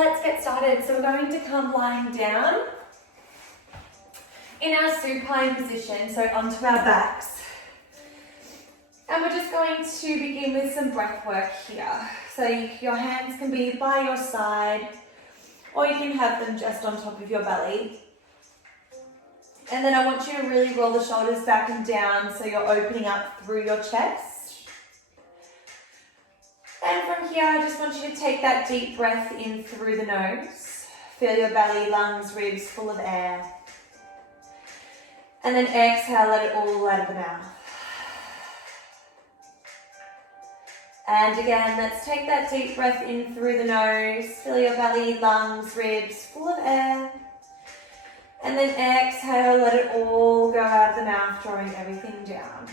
let's get started. So we're going to come lying down in our supine position, so onto our backs. And we're just going to begin with some breath work here. So your hands can be by your side, or you can have them just on top of your belly. And then I want you to really roll the shoulders back and down so you're opening up through your chest. And from here, I just want you to take that deep breath in through the nose. Feel your belly, lungs, ribs full of air. And then exhale, let it all out of the mouth. And again, let's take that deep breath in through the nose. Fill your belly, lungs, ribs full of air. And then exhale, let it all go out of the mouth, drawing everything down.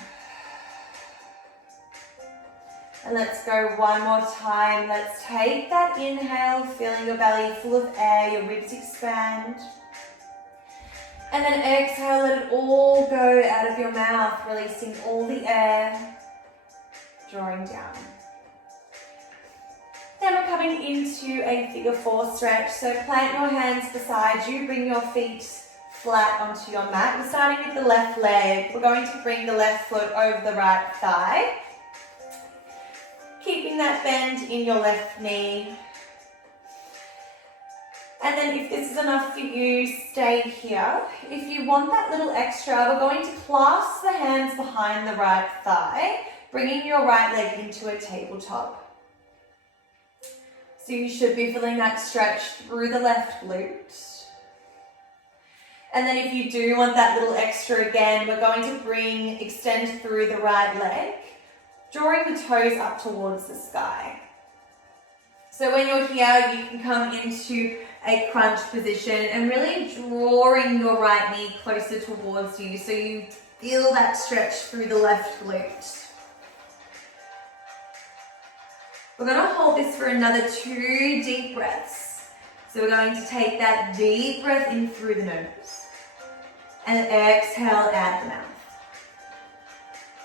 And let's go one more time. Let's take that inhale, filling your belly full of air, your ribs expand. And then exhale, let it all go out of your mouth, releasing all the air, drawing down. Then we're coming into a figure 4 stretch. So plant your hands beside you, bring your feet flat onto your mat. We're starting with the left leg. We're going to bring the left foot over the right thigh, keeping that bend in your left knee. And then if this is enough for you, stay here. If you want that little extra, we're going to clasp the hands behind the right thigh, bringing your right leg into a tabletop. So you should be feeling that stretch through the left glute. And then if you do want that little extra again, we're going to extend through the right leg, drawing the toes up towards the sky. So when you're here, you can come into a crunch position and really drawing your right knee closer towards you so you feel that stretch through the left glute. We're going to hold this for another 2 deep breaths. So we're going to take that deep breath in through the nose and exhale out the mouth.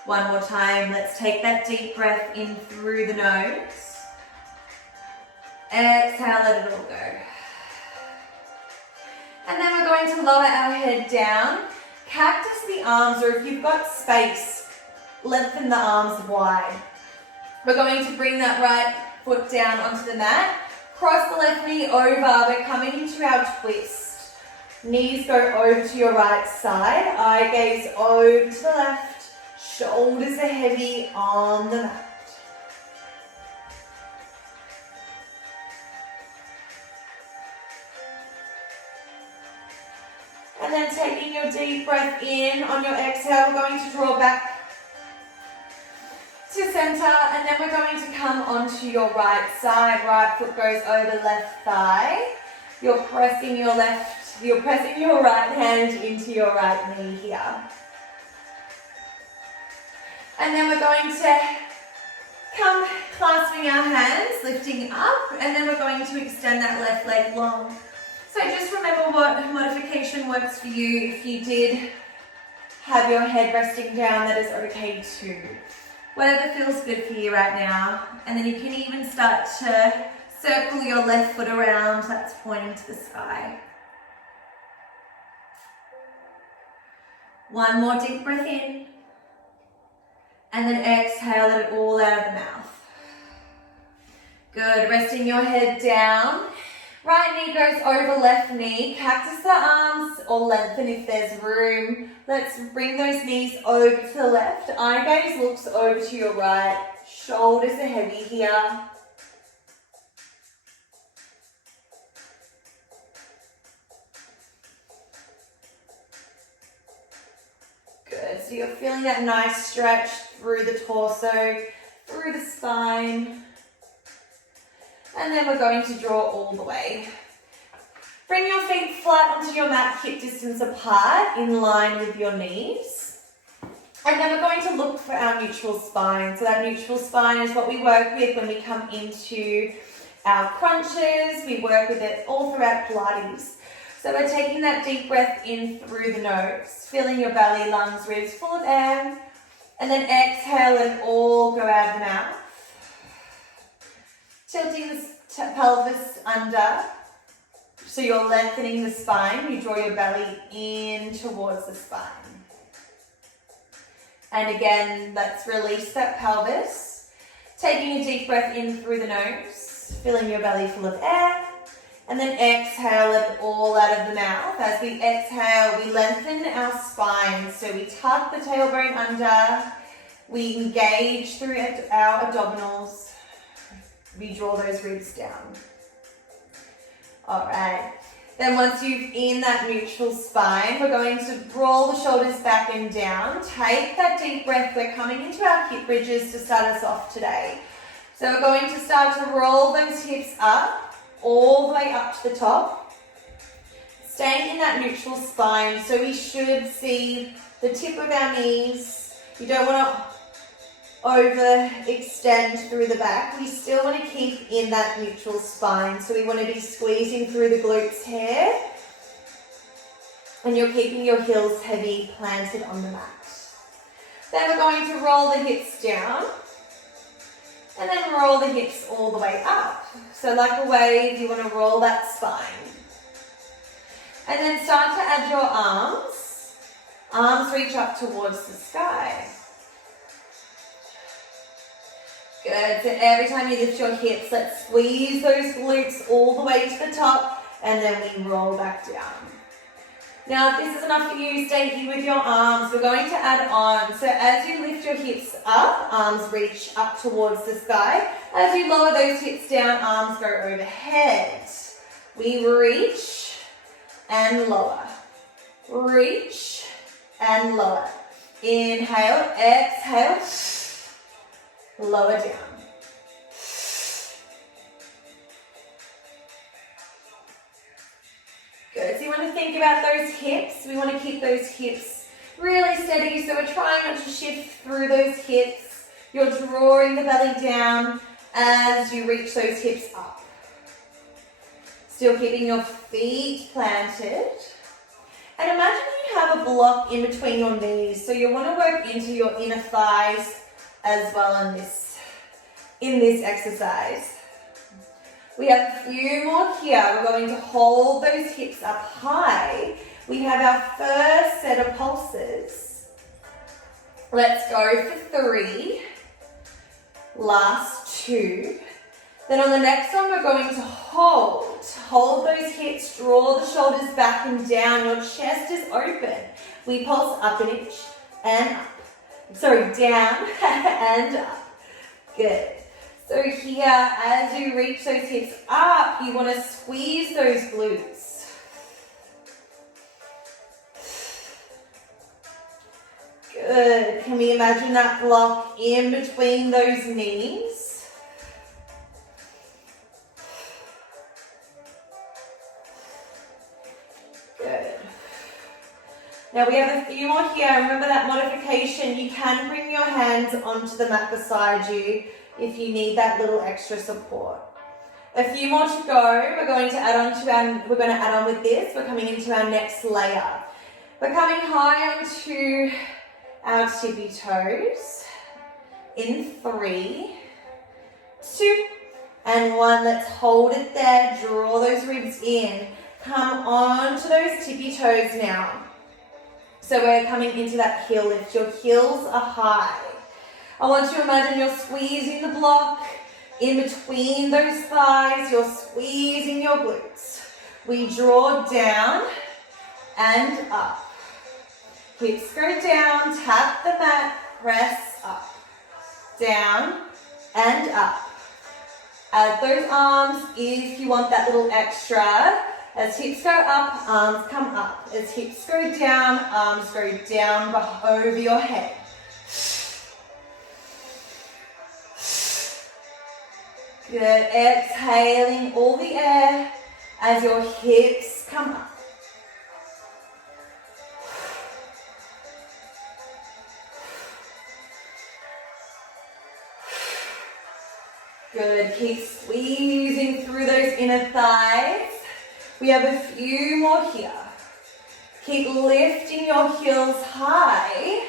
One more time, let's take that deep breath in through the nose. Exhale, let it all go. And then we're going to lower our head down, cactus the arms, or if you've got space, lengthen the arms wide. We're going to bring that right foot down onto the mat, cross the left knee over, we're coming into our twist. Knees go over to your right side, eye gaze over to the left, shoulders are heavy on the mat. And then taking your deep breath in, on your exhale, we're going to draw back to center, and then we're going to come onto your right side. Right foot goes over left thigh. You're pressing your right hand into your right knee here. And then we're going to come clasping our hands, lifting up, and then we're going to extend that left leg long. So just remember what modification works for you. If you did have your head resting down, that is okay too. Whatever feels good for you right now. And then you can even start to circle your left foot around, that's pointing to the sky. One more deep breath in. And then exhale, let it all out of the mouth. Good, resting your head down. Right knee goes over left knee, cactus the arms or lengthen if there's room. Let's bring those knees over to the left. Eye gaze looks over to your right. Shoulders are heavy here. Good, so you're feeling that nice stretch through the torso, through the spine. And then we're going to draw all the way. Bring your feet flat onto your mat, hip distance apart, in line with your knees. And then we're going to look for our neutral spine. So that neutral spine is what we work with when we come into our crunches. We work with it all throughout Pilates. So we're taking that deep breath in through the nose, filling your belly, lungs, ribs full of air. And then exhale and all go out of the mouth. Tilting the pelvis under. So you're lengthening the spine. You draw your belly in towards the spine. And again, let's release that pelvis. Taking a deep breath in through the nose, filling your belly full of air. And then exhale it all out of the mouth. As we exhale, we lengthen our spine. So we tuck the tailbone under. We engage through our abdominals. We draw those ribs down. All right. Then once you're in that neutral spine, we're going to roll the shoulders back and down. Take that deep breath. We're coming into our hip bridges to start us off today. So we're going to start to roll those hips up, all the way up to the top. Staying in that neutral spine, so we should see the tip of our knees. You don't want to overextend through the back. We still want to keep in that neutral spine. So we want to be squeezing through the glutes here. And you're keeping your heels heavy, planted on the mat. Then we're going to roll the hips down. And then roll the hips all the way up. So like a wave, you want to roll that spine. And then start to add your arms. Arms reach up towards the sky. Good. So every time you lift your hips, let's squeeze those glutes all the way to the top, and then we roll back down. Now, if this is enough for you, stay here with your arms. We're going to add on. So as you lift your hips up, arms reach up towards the sky. As you lower those hips down, arms go overhead. We reach and lower. Reach and lower. Inhale, exhale. Lower down. Good. So you want to think about those hips. We want to keep those hips really steady. So we're trying not to shift through those hips. You're drawing the belly down as you reach those hips up. Still keeping your feet planted. And imagine you have a block in between your knees. So you want to work into your inner thighs as well in this exercise. We have a few more here. We're going to hold those hips up high. We have our first set of pulses. Let's go for 3. Last 2. Then on the next one, we're going to hold. Hold those hips, draw the shoulders back and down. Your chest is open. We pulse up an inch and up. Sorry, down and up. Good. So here, as you reach those hips up, you want to squeeze those glutes. Good. Can we imagine that block in between those knees? Good. Now we have a few more here. Remember that modification. You can bring your hands onto the mat beside you if you need that little extra support. A few more to go. We're going to add on with this. We're coming into our next layer. We're coming high onto our tippy toes. In 3, 2, and 1. Let's hold it there. Draw those ribs in. Come on to those tippy toes now. So we're coming into that heel lift. Your heels are high. I want you to imagine you're squeezing the block in between those thighs. You're squeezing your glutes. We draw down and up. Hips go down, tap the mat, press up. Down and up. Add those arms if you want that little extra. As hips go up, arms come up. As hips go down, arms go down over your head. Good. Exhaling all the air as your hips come up. Good. Keep squeezing through those inner thighs. We have a few more here. Keep lifting your heels high.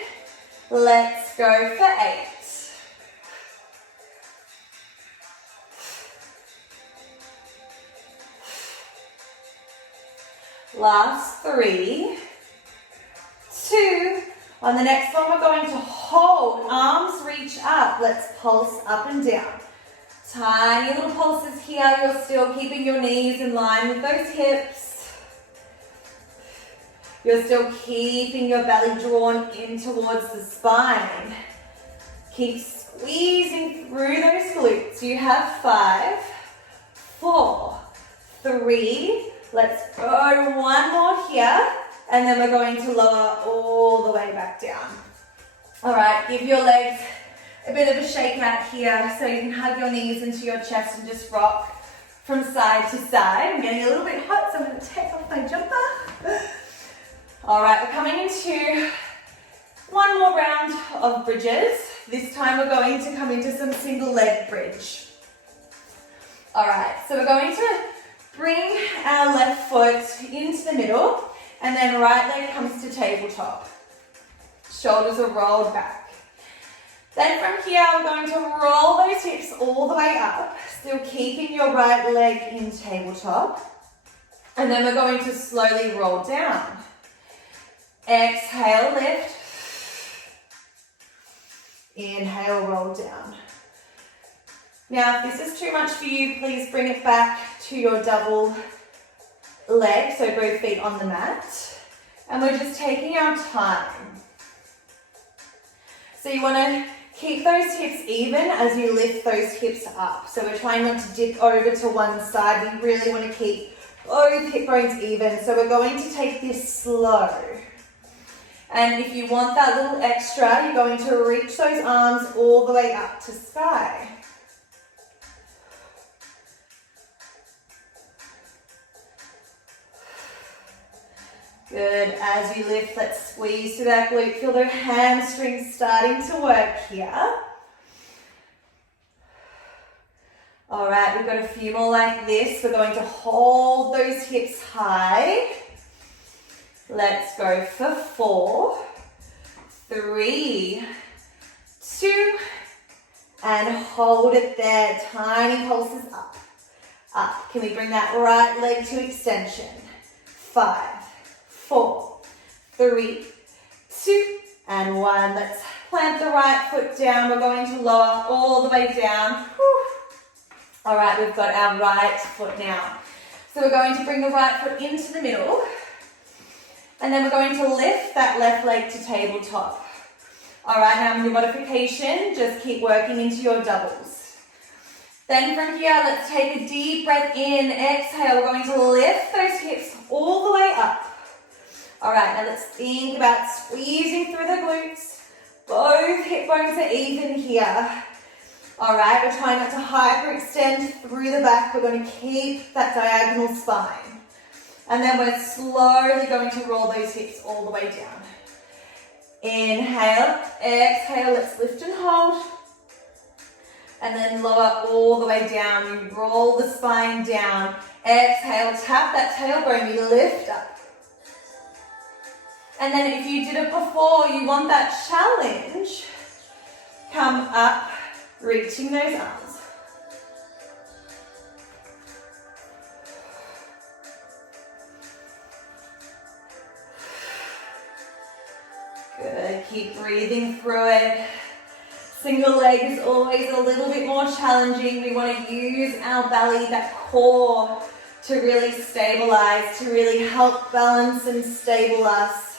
Let's go for 8. Last 3, 2. On the next one, we're going to hold, arms reach up. Let's pulse up and down. Tiny little pulses here. You're still keeping your knees in line with those hips. You're still keeping your belly drawn in towards the spine. Keep squeezing through those glutes. You have 5, 4, 3. Let's go one more here. And then we're going to lower all the way back down. All right, give your legs a bit of a shake out here so you can hug your knees into your chest and just rock from side to side. I'm getting a little bit hot, so I'm going to take off my jumper. All right, we're coming into one more round of bridges. This time we're going to come into some single leg bridge. All right, so we're going to bring our left foot into the middle, and then right leg comes to tabletop. Shoulders are rolled back. Then from here, we're going to roll those hips all the way up, still keeping your right leg in tabletop. And then we're going to slowly roll down. Exhale, lift. Inhale, roll down. Now, if this is too much for you, please bring it back to your double leg, so both feet on the mat. And we're just taking our time. So you want to keep those hips even as you lift those hips up. So we're trying not to dip over to one side. We really want to keep both hip bones even. So we're going to take this slow. And if you want that little extra, you're going to reach those arms all the way up to sky. Good. As you lift, let's squeeze to that glute. Feel the hamstrings starting to work here. All right, we've got a few more like this. We're going to hold those hips high. Let's go for 4, 3, 2, and hold it there. Tiny pulses up, up. Can we bring that right leg to extension? 5, 4, 3, 2, and 1. Let's plant the right foot down. We're going to lower all the way down. Whew. All right, we've got our right foot now. So we're going to bring the right foot into the middle. And then we're going to lift that left leg to tabletop. All right, now in your modification, just keep working into your doubles. Then from here, let's take a deep breath in. Exhale, we're going to lift those hips all the way up. All right, now let's think about squeezing through the glutes. Both hip bones are even here. All right, we're trying not to hyperextend through the back. We're going to keep that diagonal spine. And then we're slowly going to roll those hips all the way down. Inhale, exhale, let's lift and hold. And then lower all the way down. You roll the spine down. Exhale, tap that tailbone, you lift up. And then if you did it before, you want that challenge, come up, reaching those arms. Good, keep breathing through it. Single leg is always a little bit more challenging. We want to use our belly, that core, to really stabilize, to really help balance and stabilize us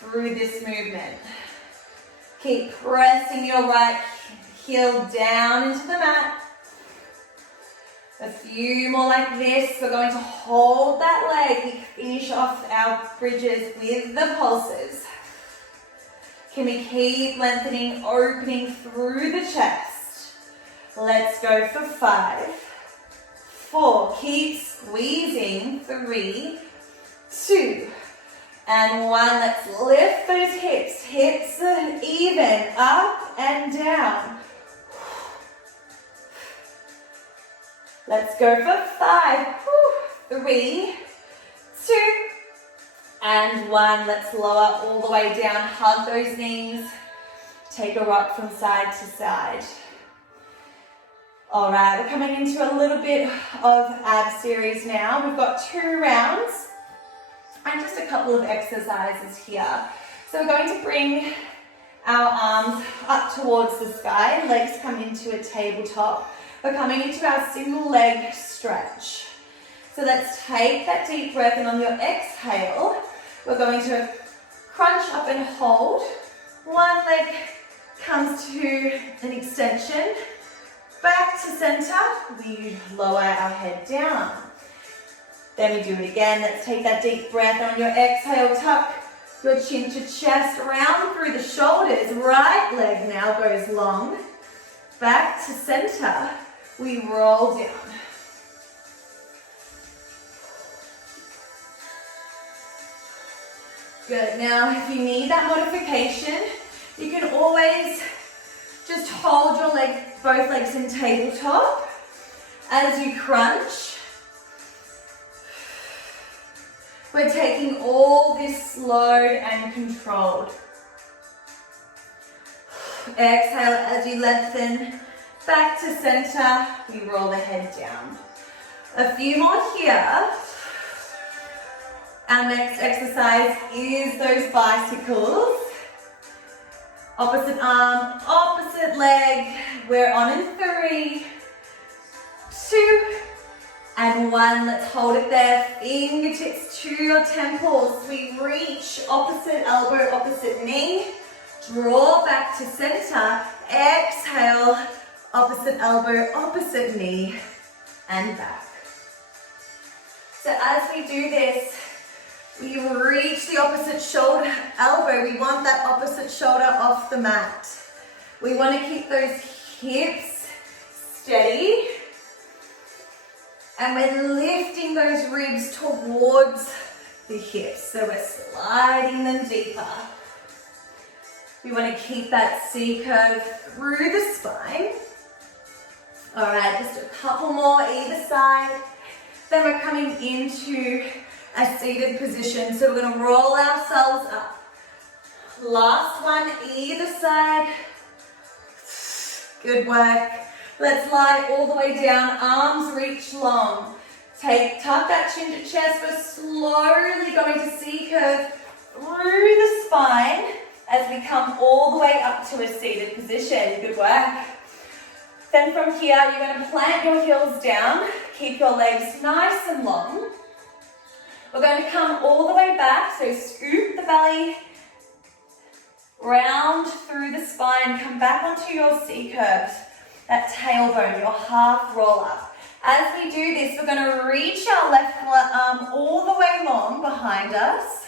through this movement. Keep pressing your right heel down into the mat. A few more like this. We're going to hold that leg. We finish off our bridges with the pulses. Can we keep lengthening, opening through the chest? Let's go for 5, 4. Keep squeezing. 3, 2, and 1. Let's lift those hips. Hips are even, up and down. Let's go for 5, 3, 2, and 1. Let's lower all the way down. Hug those knees. Take a rock from side to side. All right, we're coming into a little bit of ab series now. We've got 2 rounds. And just a couple of exercises here. So we're going to bring our arms up towards the sky, legs come into a tabletop. We're coming into our single leg stretch. So let's take that deep breath, and on your exhale, we're going to crunch up and hold. One leg comes to an extension, back to center, we lower our head down. Then we do it again. Let's take that deep breath. On your exhale, tuck your chin to chest, round through the shoulders. Right leg now goes long. Back to center. We roll down. Good. Now, if you need that modification, you can always just hold your both legs in tabletop as you crunch. We're taking all this slowed and controlled. Exhale as you lengthen back to center. We roll the head down. A few more here. Our next exercise is those bicycles. Opposite arm, opposite leg. We're on in 3, 2, and 1. Let's hold it there. Fingertips to your temples. We reach opposite elbow, opposite knee. Draw back to center. Exhale, opposite elbow, opposite knee, and back. So as we do this, we reach the opposite shoulder, elbow. We want that opposite shoulder off the mat. We want to keep those hips steady. And we're lifting those ribs towards the hips. So we're sliding them deeper. We want to keep that C curve through the spine. All right, just a couple more either side. Then we're coming into a seated position. So we're going to roll ourselves up. Last one, either side. Good work. Let's lie all the way down, arms reach long. Tuck that chin to chest. We're slowly going to C-curve through the spine as we come all the way up to a seated position. Good work. Then from here, you're going to plant your heels down. Keep your legs nice and long. We're going to come all the way back, so scoop the belly, round through the spine, come back onto your C-curves. That tailbone, your half roll up. As we do this, we're going to reach our left arm all the way long behind us.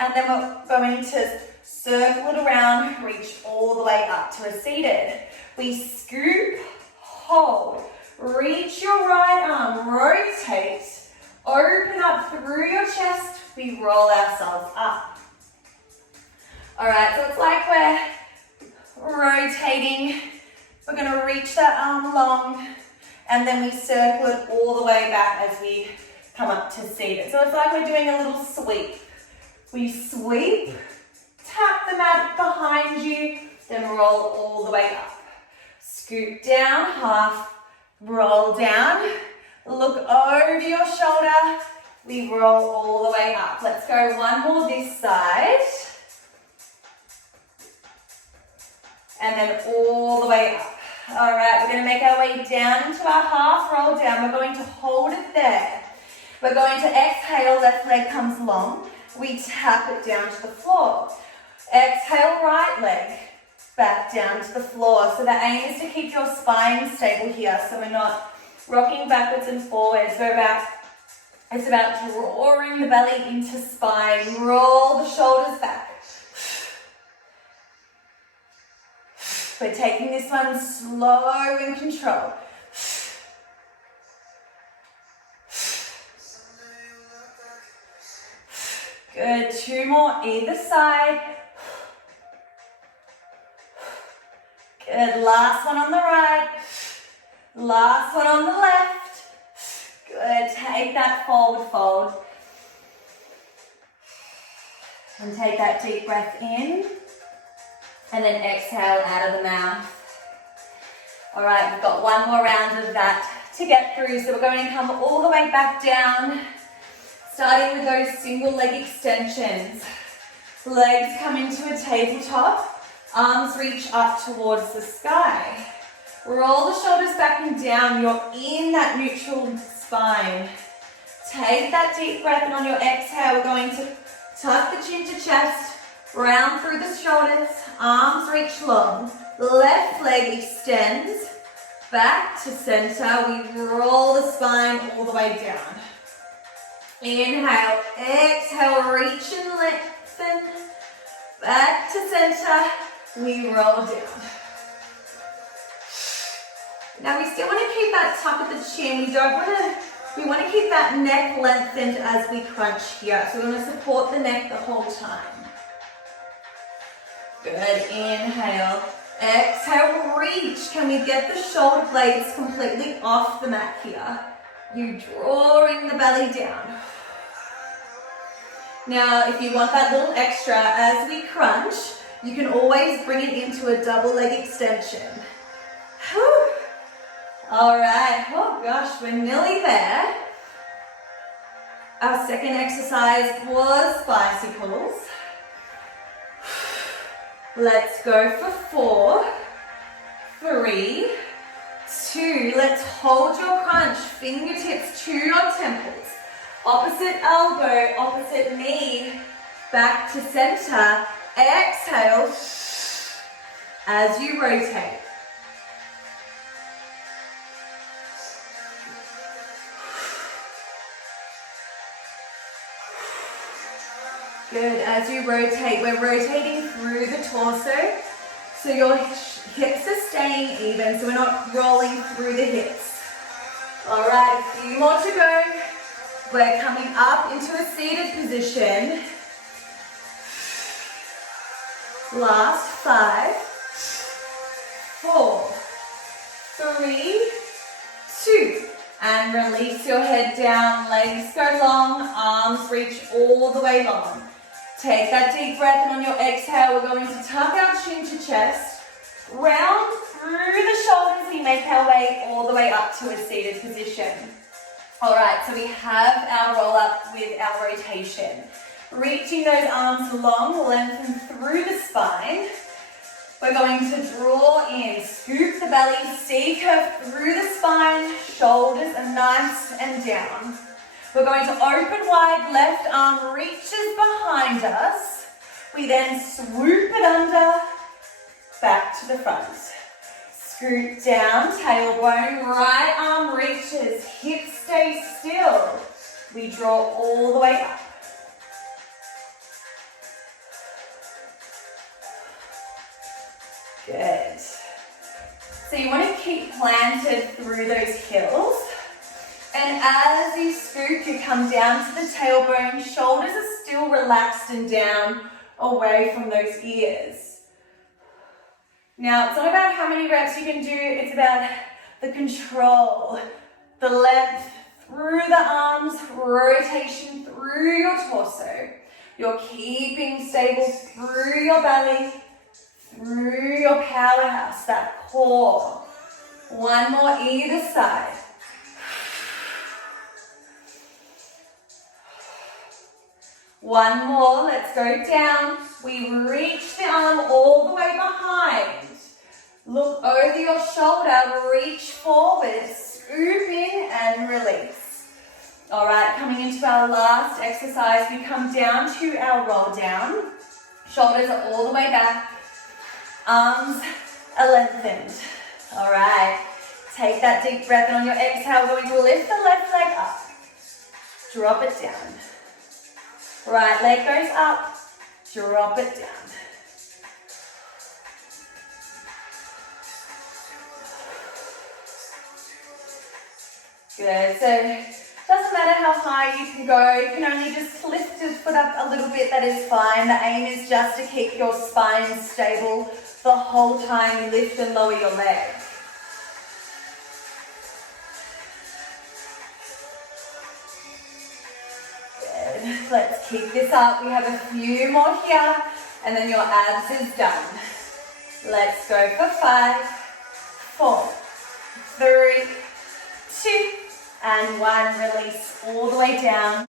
And then we're going to circle it around, reach all the way up to a seated. We scoop, hold, reach your right arm, rotate, open up through your chest. We roll ourselves up. All right, so it's like we're rotating. We're going to reach that arm long, and then we circle it all the way back as we come up to seated. So it's like we're doing a little sweep. We sweep, tap the mat behind you, then roll all the way up. Scoop down, half, roll down, look over your shoulder, we roll all the way up. Let's go one more this side. And then all the way up. All right, we're going to make our way down into our half roll down. We're going to hold it there. We're going to exhale, left leg comes long. We tap it down to the floor. Exhale, right leg back down to the floor. So the aim is to keep your spine stable here, so we're not rocking backwards and forwards. It's about drawing the belly into spine. Roll the shoulders back. We're taking this one slow and controlled. Good, 2 more either side. Good, last one on the right. Last one on the left. Good, take that forward fold. And take that deep breath in. And then exhale out of the mouth. All right, we've got one more round of that to get through. So we're going to come all the way back down. Starting with those single leg extensions. Legs come into a tabletop, arms reach up towards the sky. Roll the shoulders back and down, you're in that neutral spine. Take that deep breath, and on your exhale, we're going to tuck the chin to chest, round through the shoulders, arms reach long. Left leg extends, back to center. We roll the spine all the way down. Inhale, exhale, reach and lengthen. Back to center, we roll down. Now we still want to keep that tuck at the chin. We want to keep that neck lengthened as we crunch here. So we're going to support the neck the whole time. Good, inhale. Exhale, reach. Can we get the shoulder blades completely off the mat here? You drawing the belly down. Now, if you want that little extra as we crunch, you can always bring it into a double leg extension. Whew. All right, oh gosh, we're nearly there. Our second exercise was bicycles. Let's go for 4, 3, 2. Let's hold your crunch, fingertips to your temples. Opposite elbow, opposite knee, back to center. Exhale as you rotate. Good, as you rotate, we're rotating through the torso, so your hips are staying even, so we're not rolling through the hips. All right, a few more to go. We're coming up into a seated position. Last 5, 4, 3, 2. And release your head down, legs go long, arms reach all the way long. Take that deep breath, and on your exhale, we're going to tuck our chin to chest, round through the shoulders, we make our way all the way up to a seated position. All right, so we have our roll up with our rotation. Reaching those arms long, lengthen through the spine. We're going to draw in, scoop the belly, C-curve through the spine, shoulders are nice and down. We're going to open wide, left arm reaches behind us. We then swoop it under, back to the front. Scoop down, tailbone, right arm reaches, hips stay still. We draw all the way up. Good. So you want to keep planted through those heels. And as you scoop, you come down to the tailbone, shoulders are still relaxed and down, away from those ears. Now, it's not about how many reps you can do, it's about the control, the length through the arms, rotation through your torso. You're keeping stable through your belly, through your powerhouse, that core. One more either side. One more, let's go down. We reach the arm all the way behind. Look over your shoulder, reach forward, scoop in and release. All right, coming into our last exercise, we come down to our roll down. Shoulders are all the way back. Arms are lengthened. All right, take that deep breath, and on your exhale, we're going to lift the left leg up. Drop it down. Right leg goes up, drop it down. Good, so it doesn't matter how high you can go, you can only just lift your foot up a little bit, that is fine. The aim is just to keep your spine stable the whole time you lift and lower your leg. Let's keep this up. We have a few more here, and then your abs is done. Let's go for 5, 4, 3, 2, and 1. Release all the way down.